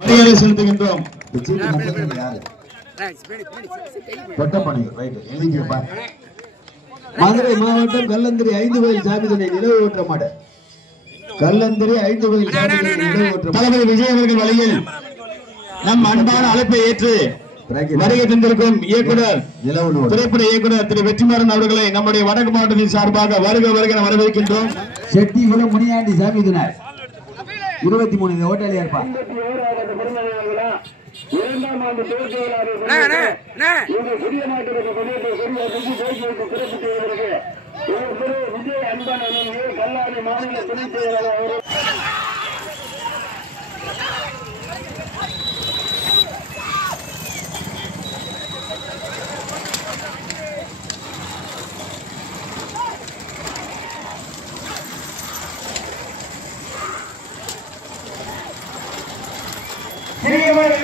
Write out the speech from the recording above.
மரியாதை செலுத்துகின்றோம். மதுரை மாவட்டம் கல்லந்திரி 5 வயல் சாமிதனை நிலவு ஓட்ட மாட கல்லந்திரி 5 வயல் சாமிதனை நிலவு ஓட்ட தளபதி விஜய் அவர்கள் வழியில் நம் அன்பான அழைப்பை ஏற்று வருகை தந்திருக்கும் இயக்குனர் திரைப்பட இயக்குனர் திரு வெற்றிமாறன் அவர்களை நம்முடைய வடக்கு மாவட்டத்தின் சார்பாக வருக வருக வரவேற்கின்றோம். செட்டிகுளம் முனியாண்டி சாமிதனார் 23 ஓட்டாளியா இருப்பான். இரண்டாம் ஆண்டு புதிய விஜய் அன்பான கல்லாணி மாநில துணை செயலாளர் சிறியவர்